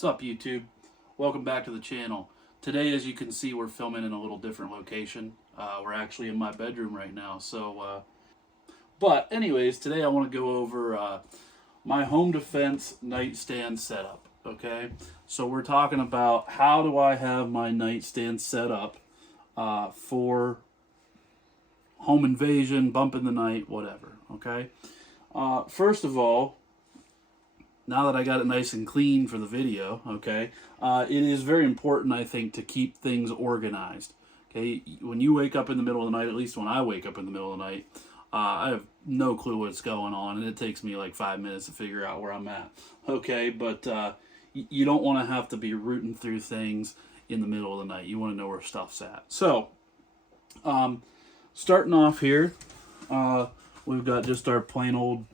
What's up, YouTube? Welcome back to the channel. Today, as you can see, we're filming in a little different location. We're actually in my bedroom right now. But anyways, today I want to go over my home defense nightstand setup. Okay, so we're talking about how do I have my nightstand set up for home invasion, bump in the night, whatever. Okay, first of all, now that I got it nice and clean for the video, okay, it is very important, I think, to keep things organized. Okay, when you wake up in the middle of the night, at least when I wake up in the middle of the night, I have no clue what's going on, and it takes me like 5 minutes to figure out where I'm at. Okay, but you don't want to have to be rooting through things in the middle of the night. You want to know where stuff's at. So, starting off here, we've got just our plain old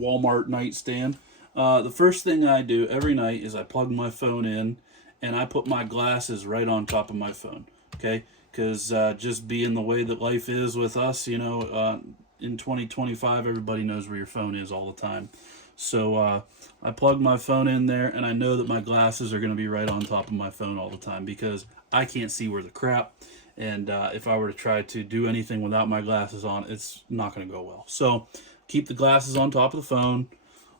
Walmart nightstand. The first thing I do every night is I plug my phone in and I put my glasses right on top of my phone, okay? Because just being the way that life is with us, you know, in 2025, everybody knows where your phone is all the time. So I plug my phone in there and I know that my glasses are going to be right on top of my phone all the time because I can't see where the crap. And if I were to try to do anything without my glasses on, it's not going to go well. So keep the glasses on top of the phone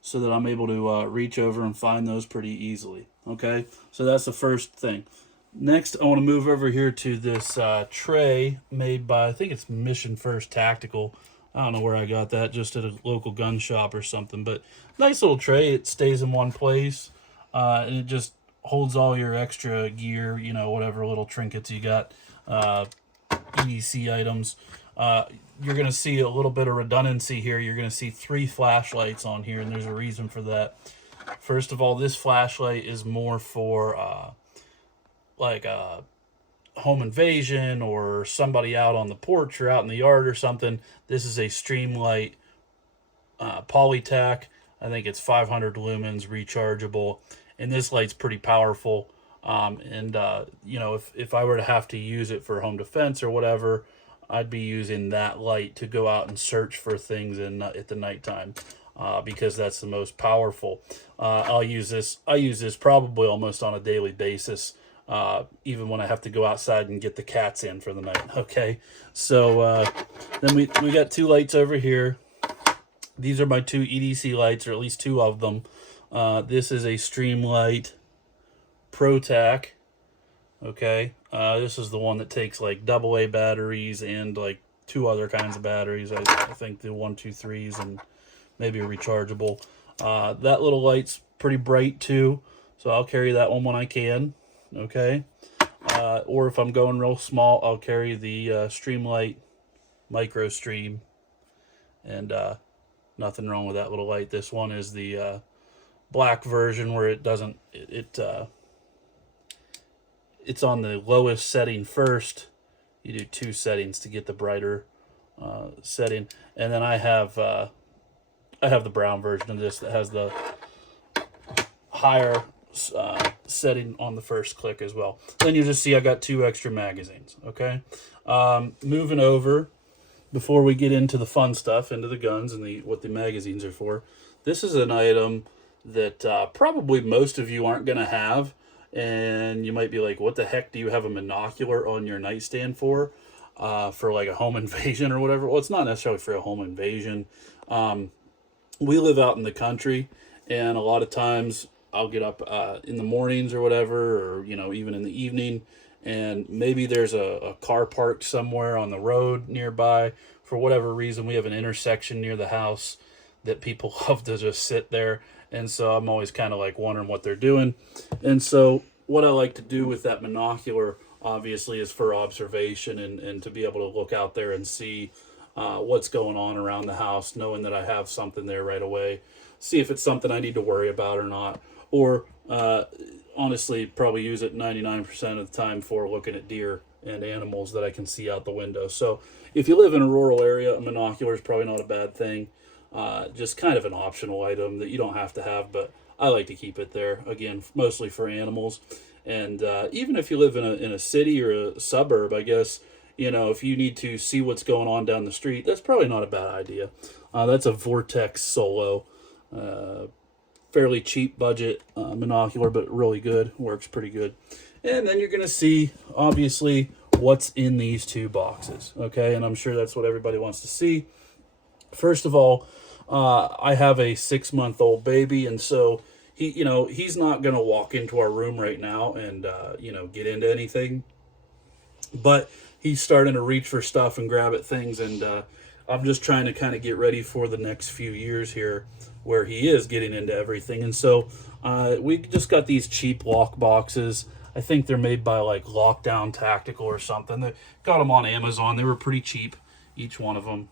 so that I'm able to reach over and find those pretty easily. Okay, so that's the first thing. Next, I want to move over here to this tray made by, I think it's Mission First Tactical. I don't know where I got that, just at a local gun shop or something. But nice little tray. It stays in one place, and it just holds all your extra gear, you know, whatever little trinkets you got, EDC items. You're going to see a little bit of redundancy here. You're going to see 3 flashlights on here, and there's a reason for that. First of all, this flashlight is more for like a home invasion or somebody out on the porch or out in the yard or something. This is a Streamlight Polytac. I think it's 500 lumens, rechargeable, and this light's pretty powerful. You know, if I were to have to use it for home defense or whatever, I'd be using that light to go out and search for things at the nighttime because that's the most powerful. I use this probably almost on a daily basis, even when I have to go outside and get the cats in for the night. Okay, so then we got 2 lights over here. These are my 2 EDC lights, or at least 2 of them. This is a Streamlight ProTac. Okay, this is the one that takes like AA batteries and like 2 other kinds of batteries. I think the 123s and maybe a rechargeable. That little light's pretty bright too, so I'll carry that one when I can. Okay, or if I'm going real small, I'll carry the Streamlight Micro Stream, and nothing wrong with that little light. This one is the black version where it doesn't it's on the lowest setting first. You do 2 settings to get the brighter setting, and then I have the brown version of this that has the higher setting on the first click as well. Then you just see I got 2 extra magazines. Okay, moving over before we get into the fun stuff, into the guns and what the magazines are for. This is an item that probably most of you aren't going to have. And you might be like, what the heck do you have a monocular on your nightstand for like a home invasion or whatever? Well, it's not necessarily for a home invasion. We live out in the country, and a lot of times I'll get up in the mornings or whatever, or, you know, even in the evening, and maybe there's a car parked somewhere on the road nearby. For whatever reason, we have an intersection near the house that people love to just sit there. And so I'm always kind of like wondering what they're doing. And so what I like to do with that monocular, obviously, is for observation and to be able to look out there and see what's going on around the house, knowing that I have something there right away. See if it's something I need to worry about or not. Or honestly, probably use it 99% of the time for looking at deer and animals that I can see out the window. So if you live in a rural area, a monocular is probably not a bad thing. Just kind of an optional item that you don't have to have, but I like to keep it there, again, mostly for animals. And even if you live in a city or a suburb, I guess, you know, if you need to see what's going on down the street, that's probably not a bad idea. That's a Vortex Solo. fairly cheap budget monocular, but really good. Works pretty good. And then you're going to see, obviously, what's in these two boxes. Okay, and I'm sure that's what everybody wants to see. First of all, I have a 6-month-old baby, and so he's not going to walk into our room right now and get into anything. But he's starting to reach for stuff and grab at things, and I'm just trying to kind of get ready for the next few years here where he is getting into everything. And so we just got these cheap lock boxes. I think they're made by like Lockdown Tactical or something. They got them on Amazon. They were pretty cheap, each one of them.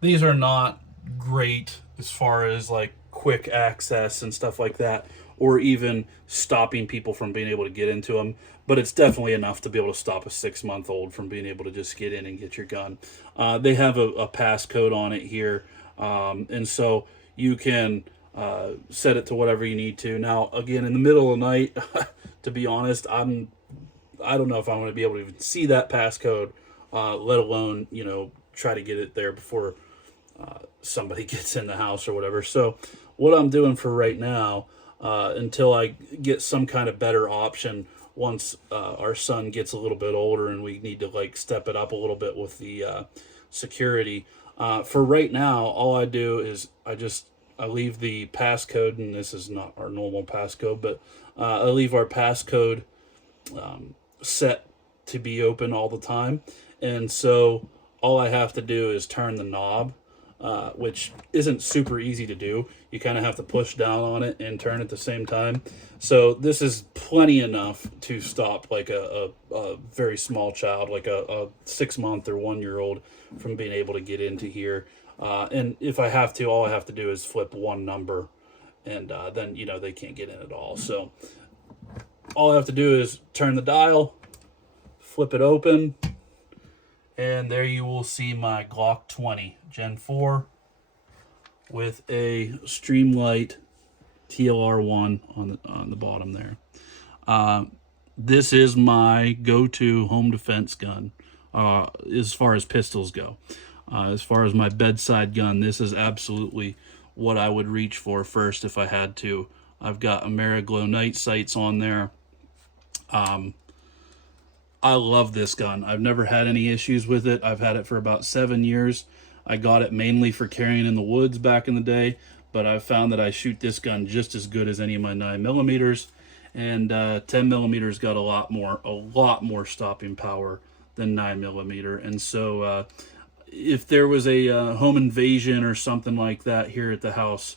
These are not great as far as like quick access and stuff like that, or even stopping people from being able to get into them. But it's definitely enough to be able to stop a 6-month-old from being able to just get in and get your gun. They have a passcode on it here, and so you can set it to whatever you need to. Now, again, in the middle of the night, to be honest, I don't know if I'm going to be able to even see that passcode, let alone try to get it there before somebody gets in the house or whatever. So what I'm doing for right now, until I get some kind of better option, once our son gets a little bit older and we need to like step it up a little bit with the security, for right now, all I do is I leave the passcode, and this is not our normal passcode, but I leave our passcode set to be open all the time. And so all I have to do is turn the knob, which isn't super easy to do. You kind of have to push down on it and turn at the same time. So this is plenty enough to stop like a very small child, like a 6-month or 1-year-old, from being able to get into here. And if I have to, all I have to do is flip one number, and then they can't get in at all. So all I have to do is turn the dial, flip it open, and there you will see my Glock 20 Gen 4 with a Streamlight TLR1 on the bottom there. This is my go-to home defense gun as far as pistols go. As far as my bedside gun, this is absolutely what I would reach for first if I had to. I've got Ameriglow night sights on there. I love this gun. I've never had any issues with it. I've had it for about 7 years. I got it mainly for carrying in the woods back in the day, but I've found that I shoot this gun just as good as any of my 9mm, and 10mm got a lot more stopping power than 9mm. And so if there was a home invasion or something like that here at the house,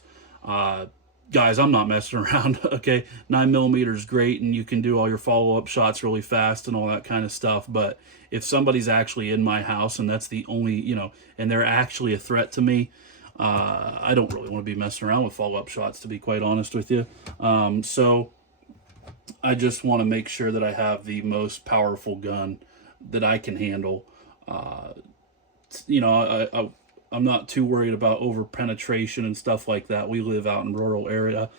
guys, I'm not messing around, okay? 9mm is great, and you can do all your follow-up shots really fast and all that kind of stuff, but if somebody's actually in my house and that's the only, and they're actually a threat to me, I don't really want to be messing around with follow-up shots, to be quite honest with you. So I just want to make sure that I have the most powerful gun that I can handle. I'm not too worried about over penetration and stuff like that. We live out in a rural area.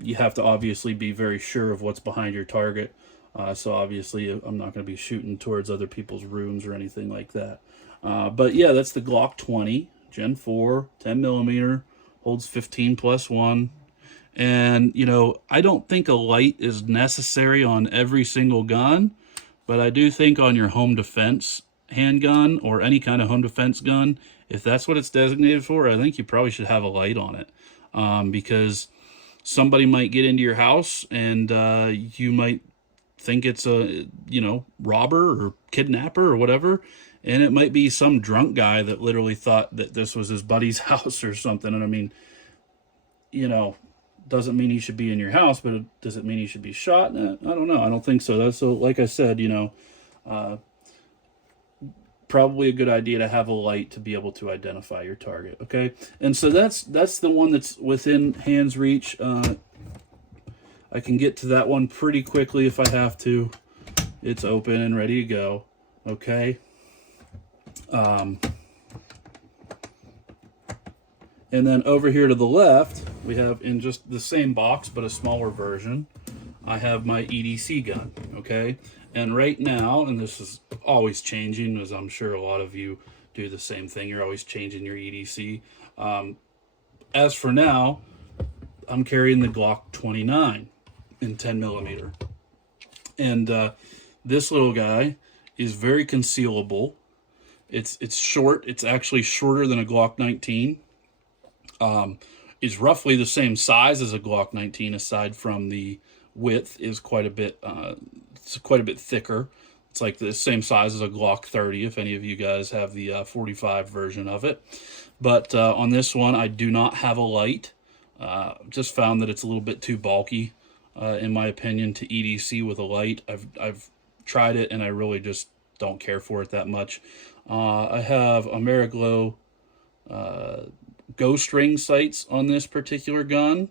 You have to obviously be very sure of what's behind your target. So obviously I'm not going to be shooting towards other people's rooms or anything like that. But yeah, that's the Glock 20 Gen 4, 10mm, holds 15+1. And, I don't think a light is necessary on every single gun, but I do think on your home defense handgun or any kind of home defense gun, if that's what it's designated for, I think you probably should have a light on it, because somebody might get into your house and you might think it's a robber or kidnapper or whatever, and it might be some drunk guy that literally thought that this was his buddy's house or something. And I mean, doesn't mean he should be in your house, but does it mean he should be shot? I don't know. I don't think so. So like I said, probably a good idea to have a light to be able to identify your target, okay? And so that's the one that's within hand's reach. I can get to that one pretty quickly if I have to. It's open and ready to go, okay? And then over here to the left, we have, in just the same box but a smaller version, I have my EDC gun, okay? And right now, and this is always changing, as I'm sure a lot of you do the same thing, you're always changing your EDC. as for now, I'm carrying the Glock 29 in 10 millimeter. And this little guy is very concealable. It's short. It's actually shorter than a Glock 19. Is roughly the same size as a Glock 19, aside from the width is quite a bit. It's quite a bit thicker. It's like the same size as a Glock 30, if any of you guys have the 45 version of it. But on this one, I do not have a light. Just found that it's a little bit too bulky, in my opinion, to EDC with a light. I've tried it, and I really just don't care for it that much. I have Ameriglow ghost ring sights on this particular gun.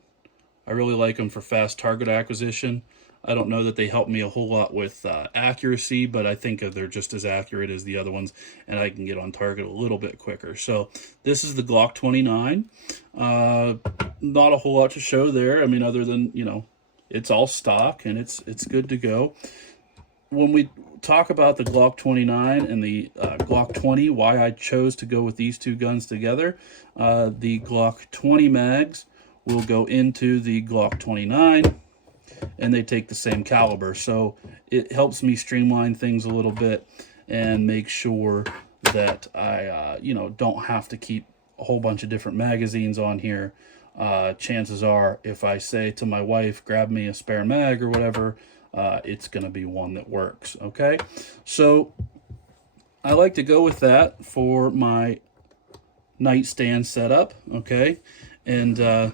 I really like them for fast target acquisition. I don't know that they help me a whole lot with accuracy, but I think they're just as accurate as the other ones, and I can get on target a little bit quicker. So this is the Glock 29. Not a whole lot to show there. I mean, other than, you know, it's all stock and it's good to go. When we talk about the Glock 29 and the Glock 20, why I chose to go with these two guns together, the Glock 20 mags will go into the Glock 29, and they take the same caliber, so it helps me streamline things a little bit and make sure that I you know, don't have to keep a whole bunch of different magazines on here. Chances are, if I say to my wife, grab me a spare mag or whatever, it's going to be one that works. Okay, so I like to go with that for my nightstand setup. Okay, and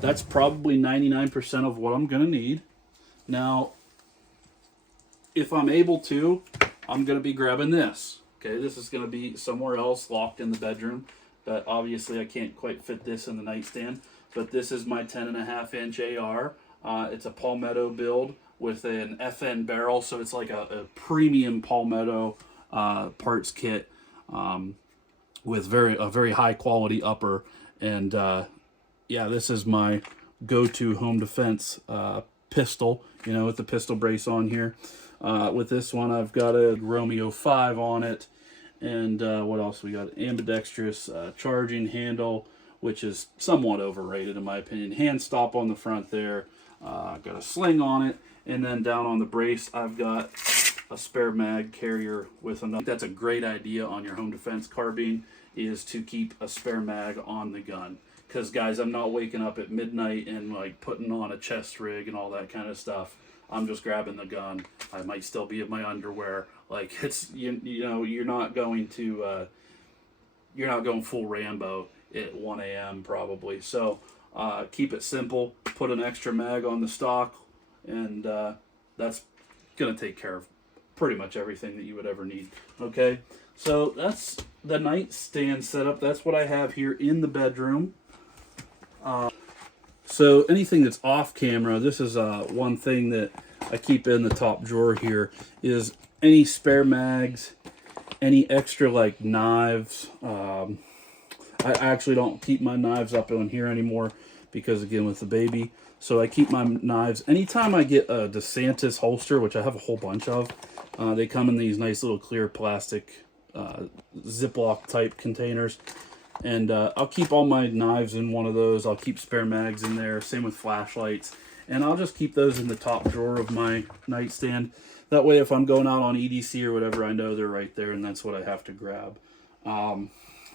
that's probably 99% of what I'm going to need. Now, if I'm able to, I'm going to be grabbing this. Okay, this is going to be somewhere else locked in the bedroom, but obviously I can't quite fit this in the nightstand. But this is my 10.5-inch AR. It's a Palmetto build with an FN barrel, so it's like a premium Palmetto parts kit with a very high quality upper. And yeah, this is my go-to home defense pistol, you know, with the pistol brace on here. With this one, I've got a Romeo 5 on it. And what else we got? Ambidextrous charging handle, which is somewhat overrated in my opinion. Hand stop on the front there. Got a sling on it. And then down on the brace, I've got a spare mag carrier with another. That's a great idea on your home defense carbine, is to keep a spare mag on the gun. Because guys, I'm not waking up at midnight and like putting on a chest rig and all that kind of stuff. I'm just grabbing the gun. I might still be in my underwear. Like, it's, you know, you're not going full Rambo at 1 a.m. probably. So keep it simple. Put an extra mag on the stock, and that's gonna take care of pretty much everything that you would ever need. Okay, so that's the nightstand setup. That's what I have here in the bedroom. So anything that's off camera, this is one thing that I keep in the top drawer here, is any spare mags, any extra like knives. I actually don't keep my knives up in here anymore because, again, with the baby. So I keep my knives. Anytime I get a DeSantis holster, which I have a whole bunch of, they come in these nice little clear plastic Ziploc type containers. And I'll keep all my knives in one of those. I'll keep spare mags in there. Same with flashlights. And I'll just keep those in the top drawer of my nightstand. That way, if I'm going out on EDC or whatever, I know they're right there, and that's what I have to grab.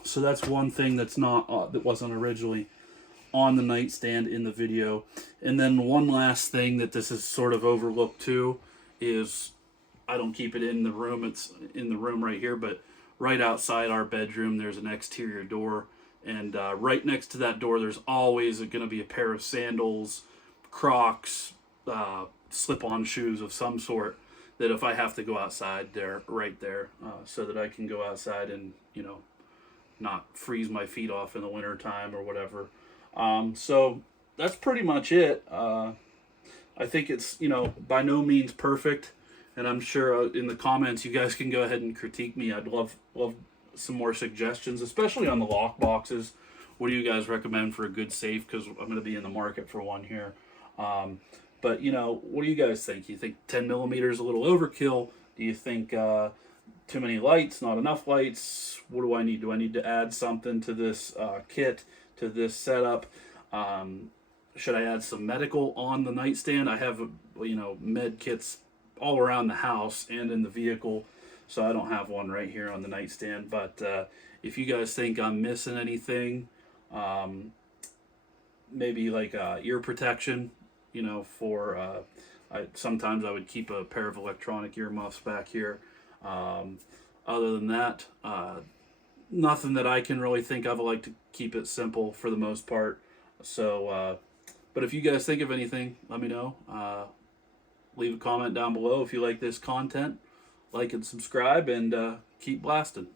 So that's one thing that's not that wasn't originally on the nightstand in the video. And then one last thing that this is sort of overlooked too is I don't keep it in the room. It's in the room right here, but right outside our bedroom, there's an exterior door, and right next to that door, there's always going to be a pair of sandals, Crocs, slip-on shoes of some sort, that if I have to go outside, they're right there, so that I can go outside and, you know, not freeze my feet off in the winter time or whatever. So that's pretty much it. I think it's, you know, by no means perfect. And I'm sure in the comments you guys can go ahead and critique me. I'd love some more suggestions, especially on the lock boxes. What do you guys recommend for a good safe? Because I'm going to be in the market for one here. But, you know, what do you guys think? You think 10 millimeter is a little overkill? Do you think too many lights, not enough lights? What do I need? Do I need to add something to this kit to this setup. Should I add some medical on the nightstand? I have, med kits all around the house and in the vehicle, so I don't have one right here on the nightstand. But if you guys think I'm missing anything, maybe like ear protection, for sometimes I would keep a pair of electronic earmuffs back here. Other than that, nothing that I can really think of. I like to keep it simple for the most part. So, but if you guys think of anything, let me know. Leave a comment down below if you like this content. Like and subscribe, and keep blasting.